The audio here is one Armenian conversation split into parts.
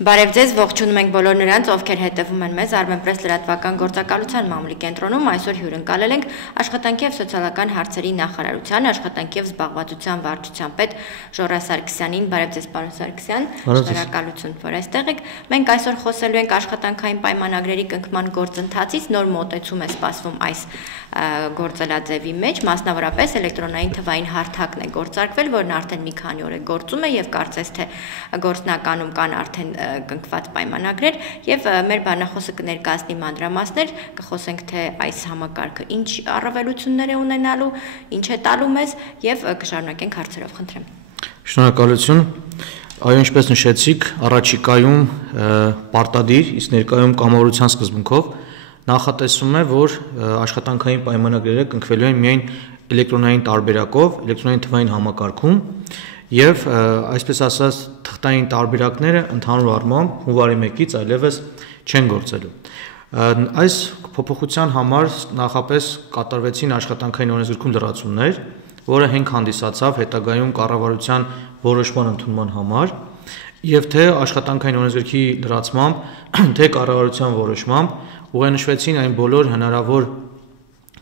Բարև ձեզ, ողջունում ենք բոլոր նրանց, ովքեր հետևում են մեզ Armenpress լրատվական գործակալության մամուլի կենտրոնում, այսօր հյուրընկալել ենք աշխատանքի և սոցիալական հարցերի նախարարության, աշխատանքի և զբաղվածության վարչության պետ Ժոռա Սարգսյանին։ Բարև ձեզ, պարոն Սարգսյան, շնորհակալություն, որ այստեղ եք։ Մենք այսօր խոսելու ենք աշխատանքային պայմանագրերի կնքման գործընթացից, նոր մոտեցում է սպասվում այս գործելաձևի մեջ, մասնավորապես էլեկտրոնային թվային հարթակն է գործարկվել, որն արդեն մի քանի օր է գործում է եւ կարծես թե գործնականում կան արդեն կնքված պայմանագրեր եւ մեր բանախոսը կներկայացնի մանրամասներ, կխոսենք թե այս համակարգը ինչ առավելություններ է ունենալու, ինչ է տալու մեզ եւ կշարունակենք հարցերով, խնդրեմ։ Շնորհակալություն։ Այո, ինչպես նշեցիք, առաջիկայում պարտադիր, իսկ ներկայում կամավորության սկզբունքով նախատեսվում է, որ աշխատանքային պայմանագրերը կնքվելու են միայն էլեկտրոնային տարբերակով, էլեկտրոնային թվային համակարգում եւ այսպես ասած թղթային տարբերակները ընդհանուր առմամբ հունվարի 1-ից այլևս չեն գործելու։ Այս փոփոխության համար նախապես կատարվեցին աշխատանքային օրենսգրքում լրացումներ, որը հենք հանդիսացավ հետագայում կառավարության որոշման ընդունման համար եւ թե աշխատանքային օրենսգրքի լրացմամբ, թե կառավարության որոշմամբ ուղենշվեցին այն բոլոր հնարավոր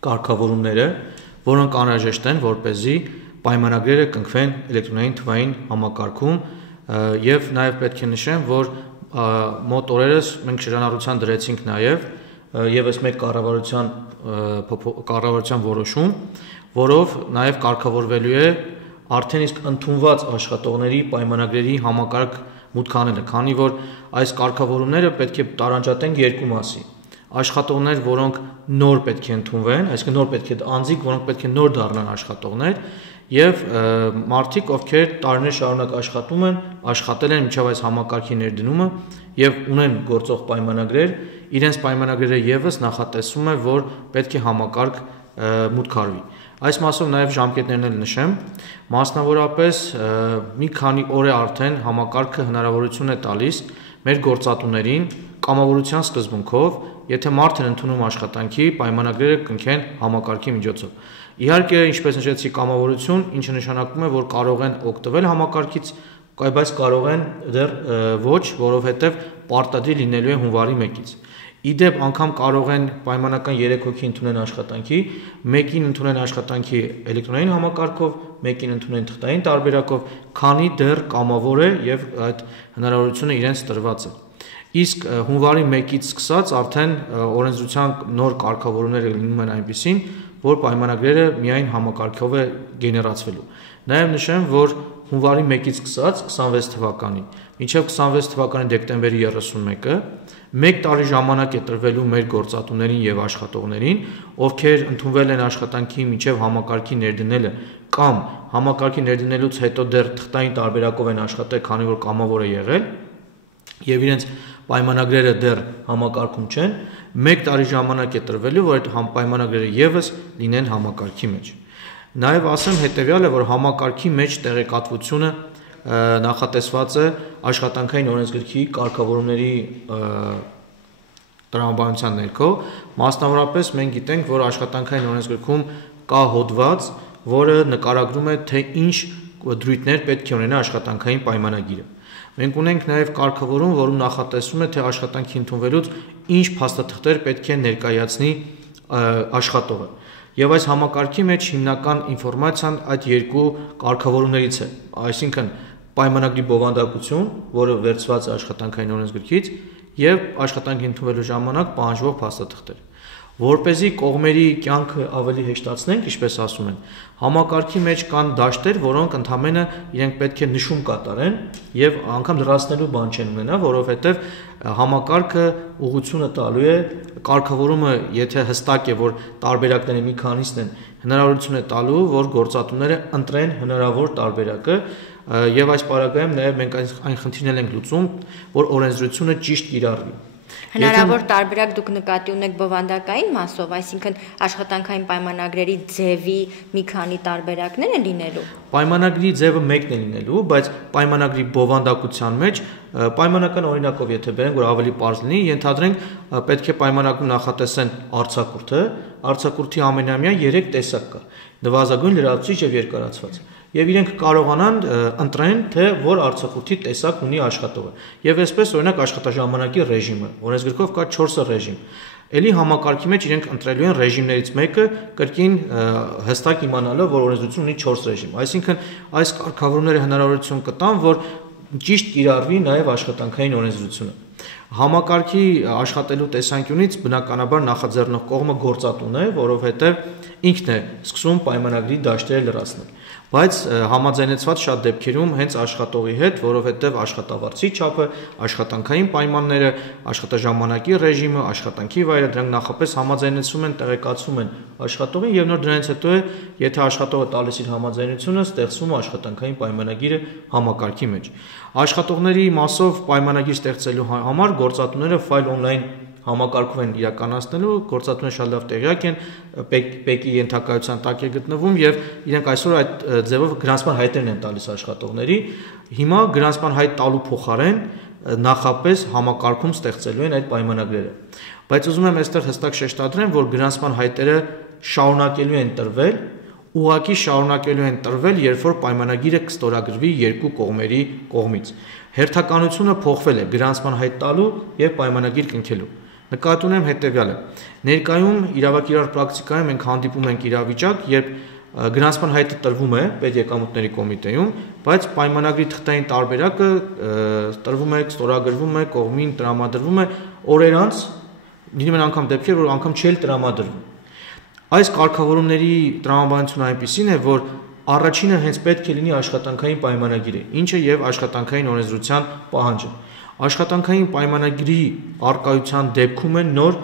կարգավորումները, որոնք անհրաժեշտ են, որպեսզի պայմանագրերը կնքվեն էլեկտրոնային թվային համակարգում եւ նաեւ պետք է նշեմ, որ մոտ օրերս մենք շրջանառության դրեցինք նաեւ եւս մեկ կառավարության որոշում, որով նաեւ կարգավորվելու է արդեն իսկ ընդունված աշխատողների պայմանագրերի համակարգ մուտք անելը, քանի որ այս կարգավորումները պետք է տարանջատենք երկու մասի։ Աշխատողներ, որոնք նոր պետք է ընդունվեն, այսինքն նոր պետք է անձիկ, որոնք պետք է նոր դառնան աշխատողներ, եւ մարդիկ, ովքեր տարիներ շարունակ աշխատում են, աշխատել են մինչև այս համակարգի ներդնումը եւ ունեն գործող պայմանագրեր, իրենց պայմանագրերը եւս նախատեսվում է, որ պետք է համակարգ մուտք արվի։ Այս մասով նաեւ ժամկետներն էլ նշեմ, մասնավորապես մի քանի օր է արդեն համակարգը հնարավորություն է տալիս մեր գործատուներին կամավորության սկզբունքով, եթե մարդ են ընդունում աշխատանքի, պայմանագրերը կնքեն համակարգի միջոցով։ Իհարկե, ինչպես նշեցի, կամավորություն, ինչը նշանակում է, որ կարող են օգտվել համակարգից, բայց կարող են դեռ ոչ, որովհետև պարտադիր լինելու է հունվարի 1-ից։ Իդեպ անգամ կարող են պայմանական 3 հոգի ընդունեն աշխատանքի, մեկին ընդունեն աշխատանքի էլեկտրոնային համակարգով, մեկին ընդունեն թղթային տարբերակով, քանի դեռ կամավոր է եւ այդ հնարավորությունը իրենց տրված է։ Իսկ հունվարի 1-ից սկսած արդեն օրենսդրության նոր կարգավորումները լինում են այնպիսին, որ պայմանագրերը միայն համակարգով է գեներացվելու։ Նաև նշեմ, որ հունվարի 1-ից սկսած 26 թվականի, մինչև 26 թվականի դեկտեմբերի 31-ը 1 տարի ժամանակ է տրվելու մեր գործատուներին եւ աշխատողներին, ովքեր ընդունվել են աշխատանքի մինչև համակարգի ներդնելը կամ համակարգի ներդնելուց հետո դեռ թղթային տարբերակով են աշխատել, քանի որ կամավոր է եղել եւ իրենց պայմանագրերը դեռ համակարգում չեն, 1 տարի ժամանակ է տրվելու, որ այդ պայմանագրերը եւս լինեն համակարգի մեջ։ Նաեւ ասեմ հետեւյալը, որ համակարգի մեջ տեղեկատվությունը նախատեսված է աշխատանքային օրենսգրքի կարգավորումների տրամաբանության ներքո, մասնավորապես մենք գիտենք, որ աշխատանքային օրենսգրքում կա հոդված, որը նկարագրում է, թե ինչ դրույթներ պետք է ունենա աշխատանքային պայմանագիրը։ Մենք ունենք նաև կարգավորում, որում նախատեսվում է, թե աշխատանքի ընդունվելուց ինչ փաստաթղթեր պետք է ներկայացնի աշխատողը։ Եվ այս համակարգի մեջ հիմնական ինֆորմացիան այդ երկու կարգավորումներից է, այսինքն պայմանագրի բովանդակություն, որը վերցված է աշխատանքային օրենսգրքից, եւ աշխատանքի ընդունվելու ժամանակ պահանջվող փաստաթղթեր։ Որպեսզի կողմերի կյանքը ավելի հեշտացնենք, ինչպես ասում են, համակարգի մեջ կան դաշտեր, որոնք ընդհանրապես իրենք պետք է նշում կատարեն եւ անգամ լրացնելու բան չեն ունենա, որովհետեւ համակարգը ուղղությունը տալու է, կարգավորումը, եթե հստակ է, որ տարբերակները մի քանիսն են, հնարավորություն է տալու, որ գործատուները ընտրեն հնարավոր տարբերակը եւ այս պարագայում նաեւ մենք այն խնդիրներ ենք լուծում, որ օրենսդրությունը ճիշտ կիրառվի։ Հնարավոր տարբերակ դուք նկատի ունեք բովանդակային մասով, այսինքն աշխատանքային պայմանագրերի ձևի մի քանի տարբերակներ են լինելու։ Պայմանագրի ձևը մեկն է լինելու, բայց պայմանագրի բովանդակության մեջ պայմանական օրինակով եթե բերենք, որ ավելի պարզ լինի, ենթադրենք պետք է պայմանագրում նախատեսեն արձակուրդը, արձակուրդի ամենամյա 3 տեսակ կա՝ նվազագույն, լրացուցիչ եւ երկարացված։ եւ իրենք կարողանան ընտրեն, թե որ արձակուրդի տեսակ ունի աշխատողը։ Եվ այսպես օրինակ աշխատաժամանակի ռեժիմը, օրենսգրքով կա 4 ռեժիմ։ Էլի համակարգի մեջ իրենք ընտրելու են ռեժիմներից մեկը կրկին հստակ իմանալով, որ օրենսդրությունը ունի 4 ռեժիմ։ Այսինքն այս կարգավորումները հնարավորություն կտան, որ ճիշտ կիրառվի նաև աշխատանքային օրենսդրությունը։ Համակարգի աշխատելու տեսանկյունից բնականաբար նախաձեռնող կողմը գործատուն է, որովհետև ինքն է սկսում պայմանագրի դաշտերը լրացնել։ Բայց համաձայնեցված շատ դեպքերում հենց աշխատողի հետ, որովհետև աշխատավարձի չափը, աշխատանքային պայմանները, աշխատաժամանակի ռեժիմը, աշխատանքի վայրը դրանք նախապես համաձայնեցում են, տեղեկացում են աշխատողին եւ նոր դրանից հետո է, եթե աշխատողը տալիս իր համաձայնությունը, ստեղծվում է աշխատանքային պայմանագիրը համակարգի մեջ։ Աշխատողների մասով պայմանագիր ստեղծելու համար գործատուները ֆայլ on-line համակարգով են իրականացնելու, գործատուները շատ լավ տեղյակ են, ՊԵԿ-ի ենթակայության տակ է գտնվում եւ իրենք այսօր այդ ձևով գրանցման հայտերն են տալիս աշխատողների։ Հիմա գրանցման հայտ տալու փոխարեն նախապես համակարգում ստեղծելու են այդ պայմանագրերը։ Բայց ուզում եմ այստեղ հստակ շեշտադրեմ, որ գրանցման հայտերը շարունակելու են տրվել, ուղղակի շարունակելու են տրվել, երբ որ պայմանագիրը կստորագրվի երկու կողմերի կողմից։ Հերթականությունը փոխվել է գրանցման հայտ տալու եւ պայմանագիր կնքելու։ Նկատի ունեմ հետևյալը. ներկայում իրավակիրառ պրակտիկայում մենք հանդիպում ենք իրավիճակ, երբ գրանցման հայտը տրվում է պետեկամուտների կոմիտեում, բայց պայմանագրի թղթային տարբերակը տրվում է, ստորագրվում է, կողմին տրամադրվում է օրեր անց, լինում են անգամ դեպքեր, որ անգամ չի տրամադրվում։ Այս կարգավորումների տրամաբանությունը այնպիսին է, որ առաջինը հենց պետք է լինի աշխատանքային պայմանագիրը, ինչը եւ աշխատանքային օրենսդրության պահանջը։ Աշխատանքային պայմանագրի արկայության դեպքում է նոր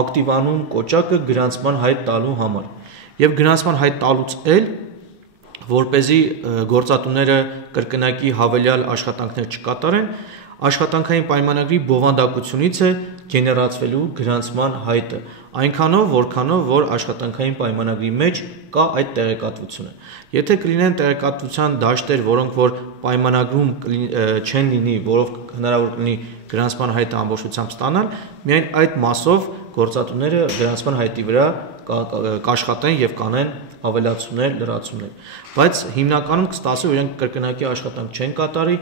ակտիվանում կոճակը գրանցման հայտ տալու համար։ Եվ գրանցման հայտ տալուց էլ, որպեսզի գործատուները կրկնակի հավելյալ աշխատանքներ չկատարեն, աշխատանքային պայմանագրի բովանդակությունից է գեներացվելու գրանցման հայտը, այնքանով, որքանով, որ աշխատանքային պայմանագրի մեջ կա այդ տեղեկատվությունը։ Եթե կլինեն տեղեկատվության դաշտեր, որոնք որ պայմանագրում չեն լինի, որով հնարավոր կլինի գրանցման հայտը ամբողջությամբ ստանալ, միայն այդ մասով գործատուները գրանցման հայտի վրա կաշխատեն եւ կանեն ավելացումներ, լրացումներ։ Բայց հիմնականում կստացվի, որ իրենք կրկնակի աշխատանք չեն կատարի,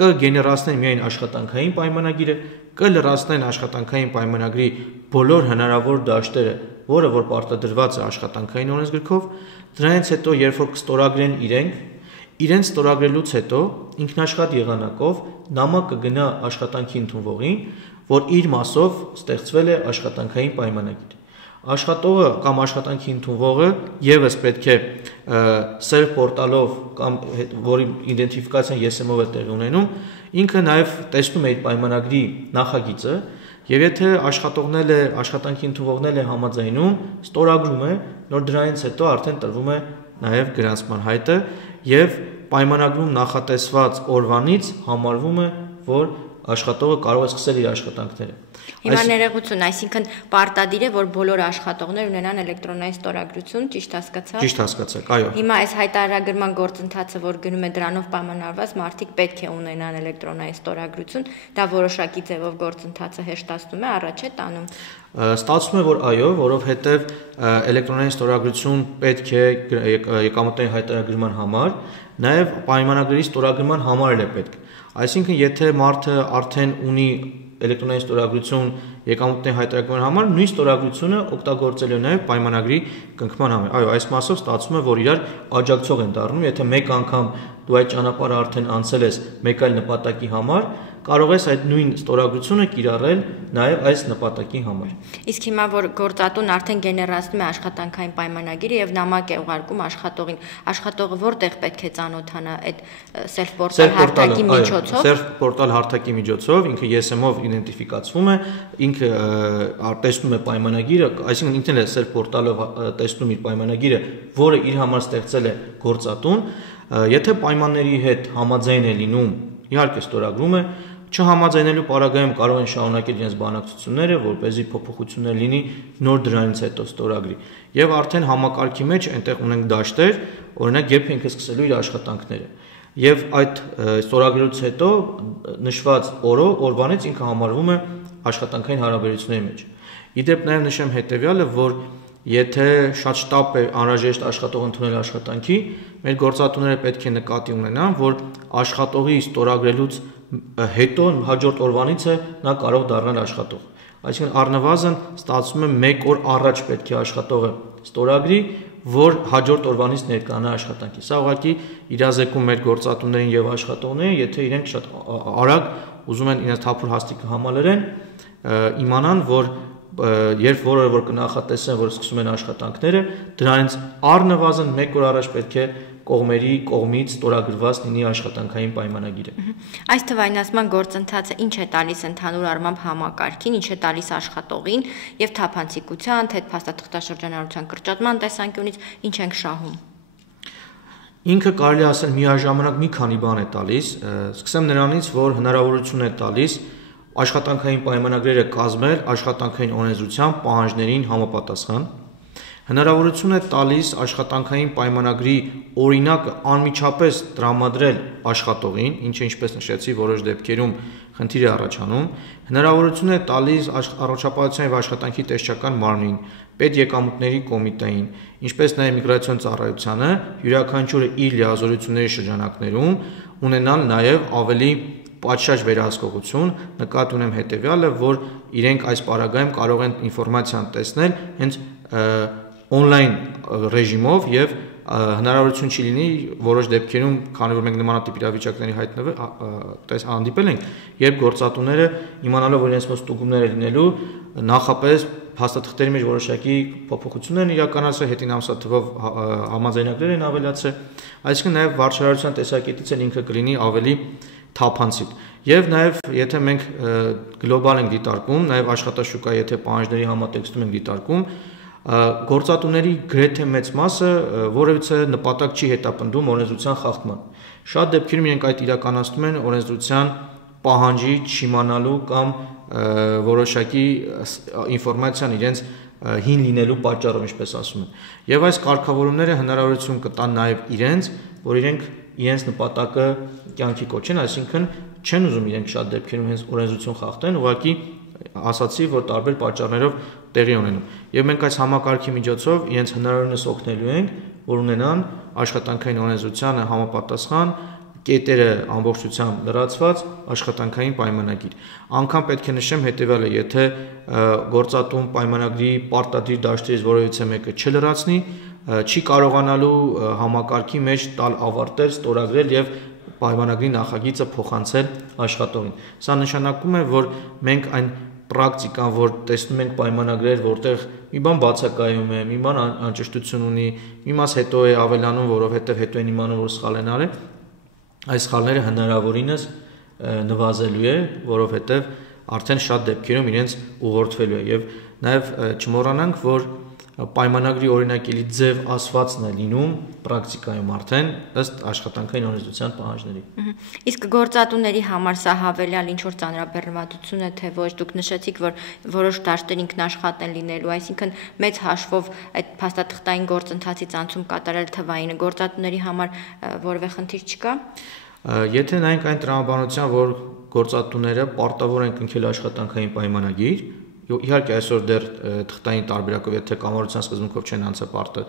կգեներացնեն միայն աշխատանքային պայմանագիրը, կլրացնեն աշխատանքային պայմանագրի բոլոր հնարավոր դաշտերը, որը որ պարտադրված է աշխատանքային օրենսգրքով, դրանից հետո երբ որ կստորագրեն իրենց ստորագրելուց հետո ինքնաշխատ եղանակով նամակ կգնա աշխատանքի ընդունվողին, որ իր մասով ստեղծվել է աշխատանքային պայմանագիր։ Աշխատողը կամ աշխատանքի ընդունվողը եւս պետք է self portal-ով կամ որի իդենտիֆիկացիան YSM-ով է տեղի ունենում, ինքը նաեւ տեսնում է այդ պայմանագրի նախագիծը եւ եթե աշխատանքի ընդունվողն է համաձայնում, ստորագրում է, նոր դրանից հետո արդեն տրվում է նաեւ գրանցման հայտը եւ պայմանագրում նախատեսված օրվանից համարվում է, որ աշխատողը կարող է սկսել իր աշխատանքները։ Հիմա ներողություն, այսինքն պարտադիր է, որ բոլոր աշխատողներ ունենան էլեկտրոնային ստորագրություն, ճիշտ հասկացա՞։ Ճիշտ հասկացաք, այո։ Հիմա այս հայտարարագրման գործընթացը, որ գնում է դրանով պայմանավորված, մարդիկ պետք է ունենան էլեկտրոնային ստորագրություն, դա որոշակի ձևով գործընթացը հեշտացնում է, առաջ է տանում։ Ստացվում է, որ այո, որովհետև էլեկտրոնային ստորագրություն պետք է եկամուտային հայտարարագրման համար, նաև պայմանագրի ստորագրման համար էլ է պետք։ Այսինքն, եթե մարդը արդեն ունի էլեկտրոնային ստորագրություն եկամուտների հայտարարման համար, նույն ստորագրությունը օգտագործելու է նաև պայմանագրի կնքման համար։ Այո, այս մասով ստացվում է, որ իրար աջակցող են դառնում, եթե մեկ անգամ դու այդ ճանապարհը արդեն անցել ես մեկ այլ նպատակի համար, կարող ես այդ նույն ստորագրությունը կիրառել նաև այս նպատակի համար։ Իսկ հիմա որ գործատուն արդեն գեներացնում է աշխատանքային պայմանագիրը եւ նամակ է ուղարկում աշխատողին, աշխատողը որտեղ պետք է ծանոթանա այդ self portal հարթակի միջոցով։ Self portal հարթակի միջոցով ինքը YSM-ով իդենտիֆիկացվում է, ինքը տեսնում է պայմանագիրը, այսինքն ինքն էլ է self portal-ով տեսնում իր պայմանագիրը, որը իր համար ստեղծել է գործատուն, եթե պայմանների հետ համաձայն է լինում, իհարկե ստորագրում է, չհամաձայնելու պարագայում կարող են շարունակել իրենց բանակցությունները, որպեսզի փոփոխություններ լինի նոր դրանից հետո ստորագրի։ Եվ արդեն համակարգի մեջ այնտեղ ունենք դաշտեր, օրինակ երբ ինքը սկսելու իր աշխատանքները։ Եվ այդ ստորագրելուց հետո նշված օրվանից ինքը համարվում է աշխատանքային հարաբերությունների մեջ։ Իդեպ նաև նշեմ հետևյալը, որ եթե շատ շտապ է անհրաժեշտ աշխատող ընդունել աշխատանքի, մեր գործատուները պետք է նկատի ունենան, որ աշխատողի ստորագրելուց հետո հաջորդ օրվանից է նա կարող դառնալ աշխատող։ Այսինքն առնվազն ստացվում է 1 օր առաջ պետք է աշխատողը ստորագրի, որ հաջորդ օրվանից ներկայանա աշխատանքի։ Սա ուղղակի իրազեկում մեր գործատուներին եւ աշխատողներին, եթե իրենք շատ արագ ուզում են իրենց թափուր հաստիկը համալրեն, իմանան, որ երբ որևէ որ կնախատեսեն, որ սկսում են աշխատանքները, դրանից առնվազն 1 օր առաջ պետք է կողմերի կողմից ստորագրված լինի աշխատանքային պայմանագիրը։ Այս թվայնացման գործընթացը ինչ է տալիս ընդհանուր առմամբ համակարգին, ինչ է տալիս աշխատողին եւ թափանցիկության, թե փաստաթղթաշրջանառության կրճատման տեսանկյունից ինչ ենք շահում։ Ինքը կարելի ասել միաժամանակ մի քանի բան է տալիս, սկսեմ նրանից, որ հնարավորություն է տալիս աշխատանքային պայմանագրերը կազմել աշխատանքային օրենսդրության պահանջներին համապատասխան, հնարավորություն է տալիս աշխատանքային պայմանագրի օրինակը անմիջապես տրամադրել աշխատողին, ինչը ինչպես նշեցի, որոշ դեպքերում խնդիր է առաջանում, հնարավորություն է տալիս առողջապահության եւ աշխատանքի տեսչական մարմնին, պետեկամուտների կոմիտեին, ինչպես նաեւ միգրացիոն ծառայությանը յուրաքանչյուրը իր լիազորությունների շրջանակներում ունենալ նաեւ ավելի պատշաճ վերահսկողություն, նկատի ունեմ հետեւյալը, որ իրենք այս պարագայում կարող են ինֆորմացիան տեսնել հենց on-line ռեժիմով եւ հնարավորություն չի լինի որոշ դեպքերում, քանի որ մենք նմանատիպ իրավիճակների հանդիպել ենք, երբ գործատուները իմանալով որ իրենց մոտ ստուգումներ է լինելու, նախապես փաստաթղթերի մեջ որոշակի փոփոխություններ են իրականացրել, հետին ամսաթվով համաձայնագրեր են ավելացրել, այսինքն նաեւ վարչարարության տեսակետից էլ ինքը կլինի ավելի թափանցիկ։ Եվ նաև եթե մենք գլոբալ ենք դիտարկում, նաև աշխատաշուկայի եթե պահանջների համատեքստում ենք դիտարկում, գործատուների գրեթե մեծ մասը որևիցե նպատակ չի հետապնդում օրենսդրության խախտման։ Շատ դեպքերում իրենք այդ իրականացնում են օրենսդրության պահանջի չիմանալու կամ որոշակի ինֆորմացիան իրենց հին լինելու պատճառով, ինչպես ասում են։ Եվ այս կարգավորումները հնարավորություն կտան նաև իրենց, որ իրենց նպատակը կյանքի կոչեն, այսինքն չեն ուզում իրենք շատ դեպքերում հենց օրենսդրություն խախտեն, ուղղակի ասացի, որ տարբեր պատճառներով տեղի ունենում։ Եվ մենք այս համակարգի միջոցով իրենց հնարավորինս օգնելու ենք, որ ունենան աշխատանքային օրենսդրությանը համապատասխան կետերը ամբողջությամբ լրացված աշխատանքային պայմանագիր։ Անկամ պետք է նշեմ հետևյալը, եթե գործատուն պայմանագրի պարտադիր դաշտերից որևիցե մեկը չլրացնի, չի կարողանալու համակարգի մեջ տալ ավարտել, ստորագրել եւ պայմանագրի նախագիծը փոխանցել աշխատողին։ Սա նշանակում է, որ մենք այն պրակտիկան, որ տեսնում ենք պայմանագրեր, որտեղ մի բան բացակայում է, մի բան անճշտություն ունի, մի մաս հետո է ավելանում, որովհետեւ հետո են իմանում, որ սխալ են արել, այս սխալները հնարավորինս նվազելու է, որովհետեւ արդեն շատ դեպքերում իրենց ուղղորդվելու է եւ նաեւ չմոռանանք, որ պայմանագրի օրինակելի ձև ասվածն է լինում պրակտիկայում արդեն ըստ աշխատանքային օրենսդրության պահանջների։ Իսկ գործատուների համար սա հավելյալ ինչ-որ ծանրաբեռնվածություն է, թե ոչ, դուք նշեցիք, որ որոշ դաշտեր ինքնաշխատ են լինելու, այսինքն մեծ հաշվով այդ փաստաթղթային գործընթացից անցում կատարել թվային գործատուների համար որևէ խնդիր չկա։ Եթե նայենք այն տրամաբանության, որ գործատուները պարտավոր են կնքել աշխատանքային պայմանագիր, իհարկե այսօր դեռ թղթային տարբերակով եթե կամավորության սկզբունքով չեն անցապարտը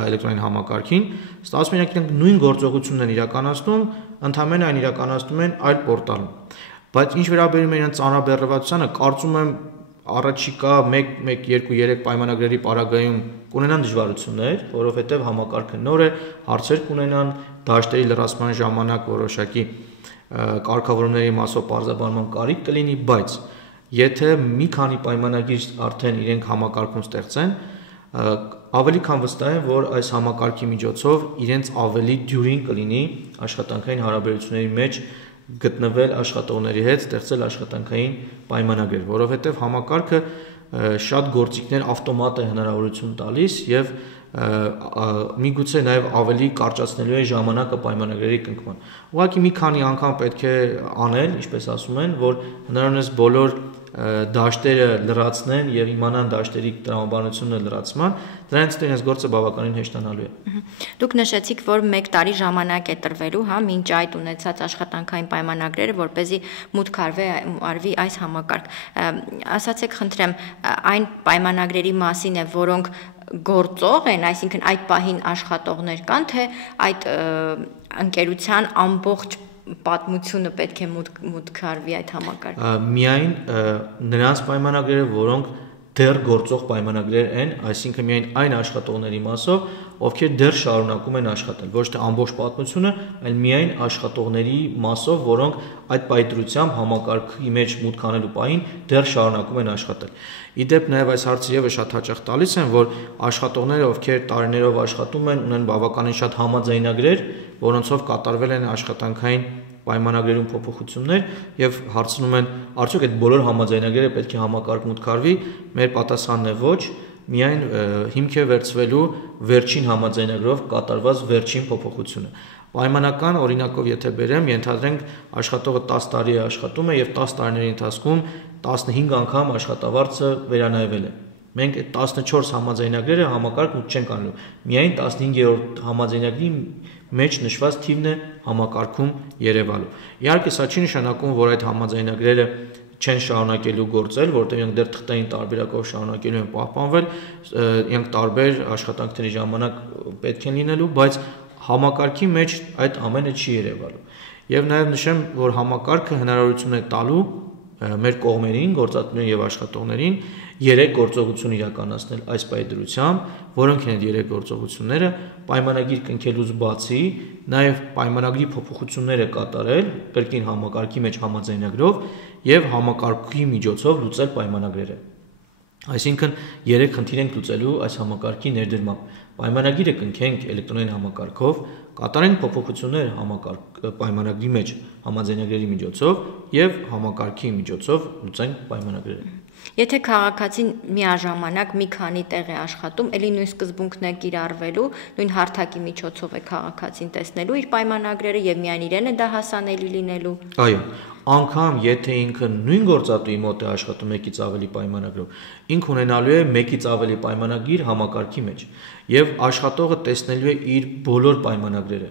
էլեկտրոնային համակարգին, ստացվում է իրենք նույն գործողությունն են իրականացնում, ընդհանրապես այն իրականացնում են այլ պորտալում։ Բայց ինչ վերաբերում է իրենց ծանրաբեռնվածությանը, կարծում եմ առաջիկա 1, 2, 3 պայմանագրերի պարագայում կունենան դժվարություններ, որովհետև համակարգը նոր է, հարցեր կունենան, դաշտերի լրացման ժամանակ որոշակի կարգավորումների մասով պարզաբանման կարիք կլինի, բայց եթե մի քանի պայմանագիր արդեն իրենք համակարգում ստեղծեն, ավելի քան վստահ եմ, որ այս համակարգի միջոցով իրենց ավելի դյուրին կլինի աշխատանքային հարաբերությունների մեջ գտնվել աշխատողների հետ, ստեղծել աշխատանքային պայմանագրեր, որովհետև համակարգը շատ գործիքներ ավտոմատ է հնարավորություն տալիս եւ միգուցե նաև ավելի կարճացնելու է ժամանակը պայմանագրերի կնքման։ Ուղղակի մի քանի անգամ պետք է անել, ինչպես ասում են, որ հնարավորինս բոլոր դաշտերը լրացնեն եւ իմանան դաշտերի տրամաբանությունը լրացման, դրանից հետո իրենց գործը բավականին հեշտանալու է։ Դուք նշեցիք, որ 1 տարի ժամանակ է տրվելու, հա, մինչ այդ ունեցած աշխատանքային պայմանագրերը, որպեսզի մուտք արվի այս համակարգ։ Ասացեք, խնդրեմ, այն պայմանագրերի մասին է, որոնք գործող են, այսինքն այդ պահին աշխատողներ կան, թե այդ ընկերության ամբողջ պատմությունը պետք է մուտքարվի այդ համակարգը։ Միայն նրանց պայմանագրերը, որոնք դեռ գործող պայմանագրեր են, այսինքն միայն այն աշխատողների մասով, ովքեր դեռ շարունակում են աշխատել, ոչ թե ամբողջ պատմությունը, այլ միայն աշխատողների մասով, որոնք այդ պայծրությամբ համակարգի մեջ մուտք անելու պահին դեռ շարունակում են աշխատել։ Իդեպ նաև այս հարցը եւս շատ հաճախ տալիս են, որ աշխատողները, ովքեր տարիներով աշխատում են, ունեն բավականին շատ համաձայնագրեր, որոնցով կատարվել են աշխատանքային պայմանագրերում փոփոխություններ եւ հարցնում են արդյոք այդ բոլոր համաձայնագրերը պետք է համակարգ մուտքարվի, մեր պատասխանն է ոչ, միայն հիմք է վերցվելու վերջին համաձայնագրով կատարված վերջին փոփոխությունը։ Պայմանական օրինակով եթե բերեմ, ենթադրենք աշխատողը 10 տարի է աշխատում է եւ 10 տարիների ընթացքում 15 անգամ աշխատավարձը վերանայվել է։ Մենք այդ 14 համաձայնագրերը համակարգ մուտք չենք անելու։ Միայն 15-րդ համաձայնագրի մեջ նշված թիվն է համակարգում երևալու։ Իհարկե սա չի նշանակում, որ այդ համաձայնագրերը չեն շարունակելու գործել, որտեղ իրենք դեռ թղթային տարբերակով շարունակելու են պահպանվել, իրենք տարբեր աշխատանքների ժամանակ պետք են լինելու, բայց համակարգի մեջ այդ ամենը չի երևալու։ Եվ նաև նշեմ, որ համակարգը հնարավորություն է տալու մեր կողմերին, գործատուներին եւ աշխատողներին 3 գործողություն իրականացնել այս պայծրությամբ, որոնք են այդ 3 գործողությունները՝ պայմանագիր կնքելուց բացի, նաև պայմանագրի փոփոխությունները կատարել կրկին համակարգի մեջ համաձայնագրով եւ համակարգի միջոցով լուծել պայմանագրերը։ Այսինքն 3 խնդիր ենք լուծելու այս համակարգի ներդրմամբ։ Պայմանագիրը կնքենք էլեկտրոնային համակարգով, կատարենք փոփոխություններ պայմանագրի մեջ համաձայնագրերի միջոցով եւ համակարգի միջոցով լուծենք պայմանագրերը։ Եթե քաղաքացին միաժամանակ մի քանի տեղ է աշխատում, ելի նույն սկզբունքն է կիրառվելու, նույն հարթակի միջոցով է քաղաքացին տեսնելու իր պայմանագրերը եւ միայն իրեն է դա հասանելի լինելու։ Այո, անգամ եթե ինքը նույն գործատուի մոտ է աշխատում մեկից ավելի պայմանագրով, ինքը ունենալու է մեկից ավելի պայմանագիր համակարգի մեջ եւ աշխատողը տեսնելու է իր բոլոր պայմանագրերը։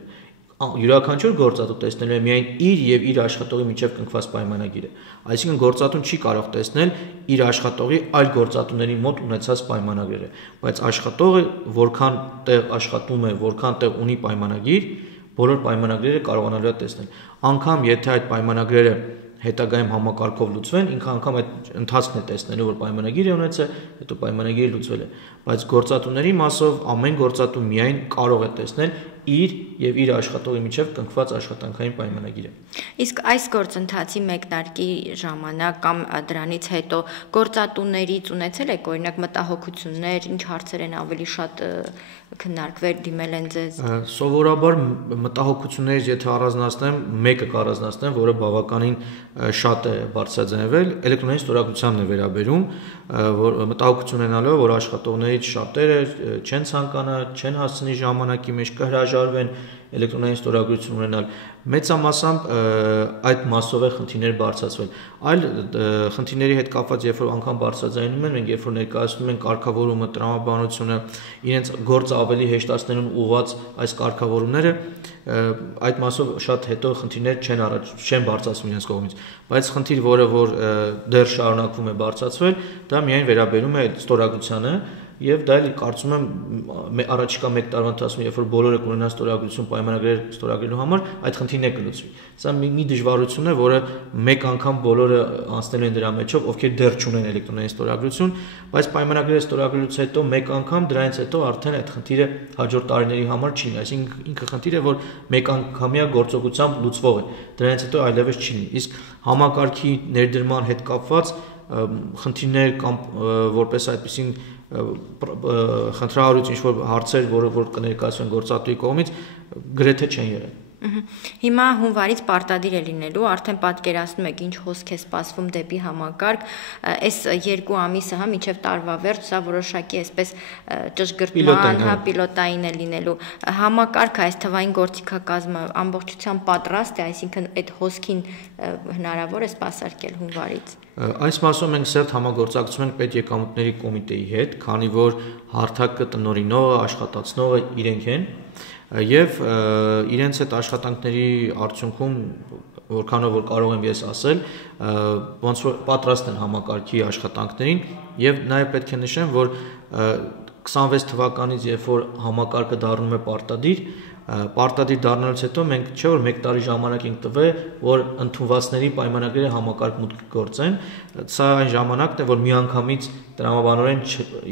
Յուրաքանչյուր գործատու տեսնելու է միայն իր եւ իր աշխատողի միջև կնքված պայմանագիրը։ Այսինքն գործատուն չի կարող տեսնել իր աշխատողի այլ գործատուների մոտ ունեցած պայմանագրերը, բայց աշխատողը որքան տեղ աշխատում է, որքան տեղ ունի պայմանագիր, բոլոր պայմանագրերը կարողանալու է տեսնել։ Անկամ եթե այդ պայմանագրերը հետագայում համակարգով լուծվեն, ինքը անգամ այդ ընթացքն է տեսնելու, որ պայմանագիր է ունեցել, հետո պայմանագիրը լուծվել է, բայց գործատուների մասով ամեն գործատու միայն կարող է տեսնել իր եւ իր աշխատողի միջև կնքված աշխատանքային պայմանագիրը։ Իսկ այս գործընթացի մեկնարկի ժամանակ կամ դրանից հետո գործատուներից ունեցել եք օրինակ մտահոգություններ, ինչ հարցեր են ավելի շատ քննարկվել, դիմել են ձեզ։ Սովորաբար մտահոգություններից եթե առանձնացնեմ, մեկը կառանձնացնեմ, որը բավականին շատ է բարձրաձայնվել, էլեկտրոնային ստորագրությանն է վերաբերում, որ մտահոգություն ունենալով, որ աշխատողներից շատերը չեն ցանկանա, չեն հասցնի ժամանակի մեջ կհրաժարվեն էլեկտրոնային ստորագրություն ունենալ, մեծամասամբ այդ մասով է խնդիրներ բարձրացվել։ Այլ խնդիրների հետ կապված, երբ որ անգամ բարձրաձայնում են, մենք երբ որ ներկայացնում են կարգավորումը, տրամաբանությունը, իրենց գործը ավելի հեշտացնելուն ուղղված այս կարգավորումները, այդ մասով շատ հետո խնդիրներ չեն բարձրացվում իրենց կողմից, բայց խնդիր, որը որ դեռ շարունակվում է բարձրացվել, դա միայն վերաբերում է ստորագրությանը եւ դա էլ կարծում եմ առաջիկա 1 տարվա ընթացքում, երբ որ բոլորը կունենան ստորագրություն պայմանագրեր ստորագրելու համար, այդ խնդիրն է կլուծվի։ Սա մի դժվարություն է, որը մեկ անգամ բոլորը անցնելու են դրա մեջով, ովքեր դեռ չունեն էլեկտրոնային ստորագրություն, բայց պայմանագրերը ստորագրելուց հետո մեկ անգամ դրանից հետո արդեն այդ խնդիրը հաջորդ տարիների համար չի լինի, այսինքն ինքը խնդիր է, որ մեկ անգամյա գործողությամբ լուծվող է, դրանից հետո այլևս չի լինի։ Իսկ համակարգի ներդրման հետ կապված խնդիրներ կամ որպես այդպեսին խնդրահարույց ինչ-որ հարցեր, որ կներկայացվեն գործատուի կողմից, գրեթե չեն եղել։ Հիմա հունվարից պարտադիր է լինելու, արդեն պատկերացնում եք ինչ հոսք է սպասվում դեպի համակարգ, այս 2 ամիսը մինչև տարվա վերջ, սա որոշակի այսպես ճշգրտման, պիլոտային է լինելու։ Համակարգը, այս թվային գործիքակազմը ամբողջությամբ պատրաստ է, այսինքն այդ հոսքին հնարավոր է սպասարկել հունվարից։ Այս մասով մենք սերտ համագործակցում ենք պետեկամուտների կոմիտեի հետ, քանի որ հարթակը տնօրինողը, աշխատացնողը իրենք են եւ իրենց այդ աշխատանքների արդյունքում որքանով որ կարող եմ ես ասել, ոնց որ պատրաստ են համակարգի աշխատանքներին եւ նաեւ պետք է նշեմ, որ 26 թվականից, երբ որ համակարգը դառնում է պարտադիր դառնալուց հետո մենք չէ որ 1 տարի ժամանակ ենք տվել, որ ընդունվածների պայմանագրերը համակարգ մուտք գործեն, սա այն ժամանակն է, որ միանգամից տրամաբանորեն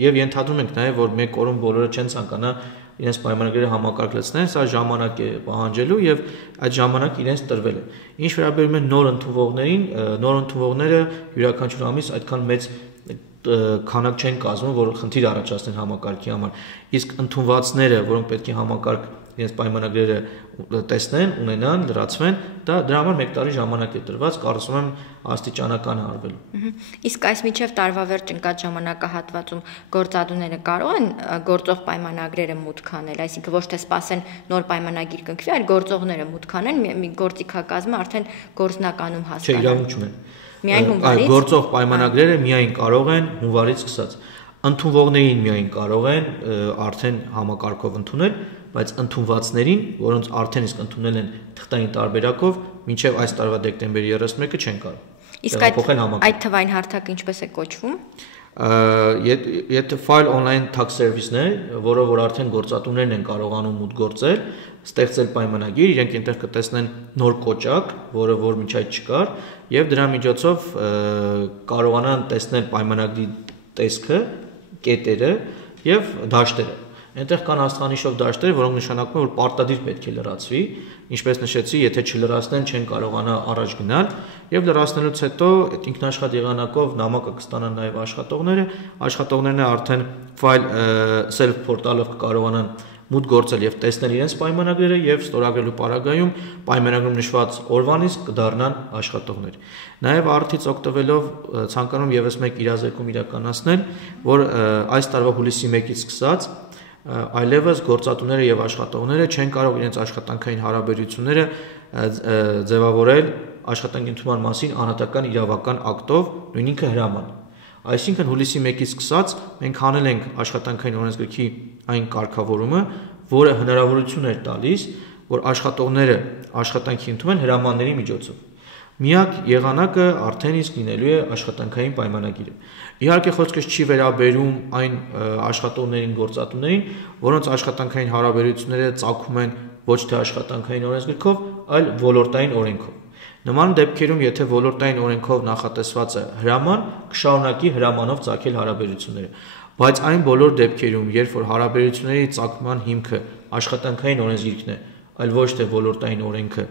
եւ ենթադրում ենք նաեւ, որ մեկ օրում բոլորը չեն ցանկանա իրենց պայմանագրերը համակարգ լցնեն, սա ժամանակ է պահանջելու եւ այդ ժամանակ իրենց տրվել է։ Ինչ վերաբերում է նոր ընդունվողներին, նոր ընդունվողները յուրաքանչյուր ամիս այդքան մեծ քանակ չեն կազմում, որ խնդիր առաջացնեն համակարգի համար։ Իսկ ընդունվածները, որոնք պետք է համակարգ իրենց պայմանագրերը տեսնեն, ունենան, լրացվեն, դրա համար 1 տարի ժամանակ է տրված, կարծում եմ աստիճանական է արվելու։ Իսկ այս միջև տարվա վերջ ընկած ժամանակահատվածում գործադուները կարող են գործող պայմանագրերը մուտք անել, այսինքն ոչ թե սպասեն նոր պայմանագիր կնքվի, այլ գործողները մուտք անեն, մի գործիքակազմը արդեն գործնականում հասկանան։ Չէ, իրավունք չունեն։ Միայն հունվարից։ Գործող պայմանագրերը միայն կարող են հունվարից սկսած։ Ընդունվողներին միայն կարող են արդեն համակարգով ընդունել, բայց ընդունվածներին, որոնց արդեն իսկ ընդունել են թղթային տարբերակով, մինչև այս տարվա դեկտեմբերի 31-ը չեն կարող։ Իսկ այդ թվային հարթակը ինչպես է կոչվում։ Եթե file online tax service-ն է, որով որ արդեն գործատուներն են կարողանում մուտք գործել, ստեղծել պայմանագիր, իրենք այնտեղ կտեսնեն նոր կոճակ, որը որ մինչ այդ չկար, եւ դրա միջոցով կարողանան տեսնել պայմանագրի տեսքը, կետերը եւ դաշտերը։ Այնտեղ կան աստղանիշով դաշտեր, որոնք նշանակում են, որ պարտադիր պետք է լրացվի, ինչպես նշեցի, եթե չլրացնեն, չեն կարողանա առաջ գնալ, եւ լրացնելուց հետո այդ ինքնաշխատ եղանակով նամակը կստանան նաեւ աշխատողներն արդեն file self portal-ով կկարողանան մուտք գործել եւ տեսնել իրենց պայմանագրերը եւ ստորագրելու պարագայում պայմանագրում նշված օրվանից կդառնան աշխատողներ։ Նաեւ արդից օգտվելով ցանկանում եւս մեկ իրազեկում իրականացնել, որ այս տարվա հուլիսի 1-ից սկսած այլևս գործատուները եւ աշխատողները չեն կարող իրենց աշխատանքային հարաբերությունները ձևավորել աշխատանքի ընդունման մասին անհատական իրավական ակտով, նույն ինքը հրաման։ Այսինքն հուլիսի 1-ից սկսած մենք հանել ենք աշխատանքային օրենսգրքի այն կարգավորումը, որը հնարավորություն էր տալիս, որ աշխատողները աշխատանքի ընդունեն հրամանների միջոցով։ Միակ եղանակը արդեն իսկ լինելու է աշխատանքային պայմանագիրը։ Իհարկե խոսքս չի վերաբերում այն աշխատողներին, գործատուներին, որոնց աշխատանքային հարաբերությունները ծագում են ոչ թե աշխատանքային օրենսգրքով, այլ ոլորտային օրենքով։ Նման դեպքերում, եթե ոլորտային օրենքով նախատեսված է հրաման, կշարունակի հրամանով ծագել հարաբերությունները։ Բայց այն բոլոր դեպքերում, երբ որ հարաբերությունների ծագման հիմքը աշխատանքային օրենսգիրքն է, այլ ոչ թե ոլորտային օրենքը,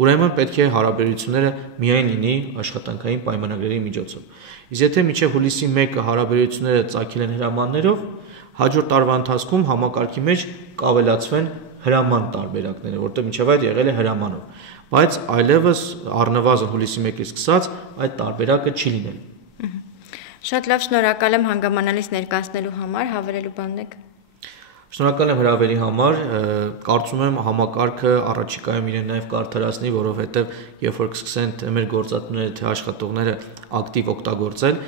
ուրեմն պետք է հարաբերությունները միայն լինի աշխատանքային պայմանագրերի միջոցով։ Իսկ եթե մինչև հուլիսի 1-ը հարաբերությունները ծագել են հրամաններով, հաջորդ տարվա ընթացքում համակարգի մեջ կավելացվեն հրաման տարբերակները, որտեղ մինչև այդ եղել է հրամանով, բայց այլևս առնվազն հուլիսի 1-ից սկսած այդ տարբերակը չի լինելու։ Շատ լավ, շնորհակալ եմ հանգամանալից ներկայացնելու համար, հավելելու բան եք։ Շնորհակալ եմ հրավերի համար, կարծում եմ համակարգը առաջիկայում իրեն նաև կարդարացնի, որովհետև երբ որ կսկսեն թե մեր գործատուները, թե աշխատողները ակտիվ օգտագործել,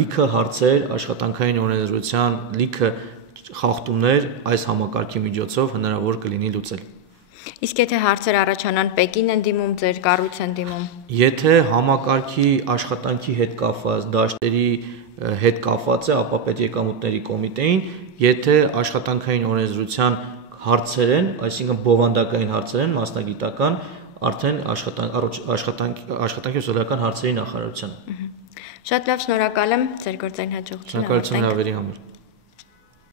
լիքը հարցեր, աշխատանքային օրենսդրության լիքը խախտումներ այս համակարգի միջոցով հնարավոր կլինի լուծել։ Իսկ եթե հարցեր առաջանան, Պեկին են դիմում, ձեր կառույց են դիմում։ Եթե համակարգի աշխատանքի հետ կապված, դաշտերի հետ կապված է, ապա պետեկամուտների կոմիտեին, եթե աշխատանքային օրենսդրության հարցեր են, այսինքն բովանդակային հարցեր են, մասնագիտական, արդեն աշխատանքի սոցիալական հարցերի նախարարության։ Շատ լավ, շնորհակալ եմ, ձեր գործային հաջողություն։ Շնորհակալություն հրավերի համար։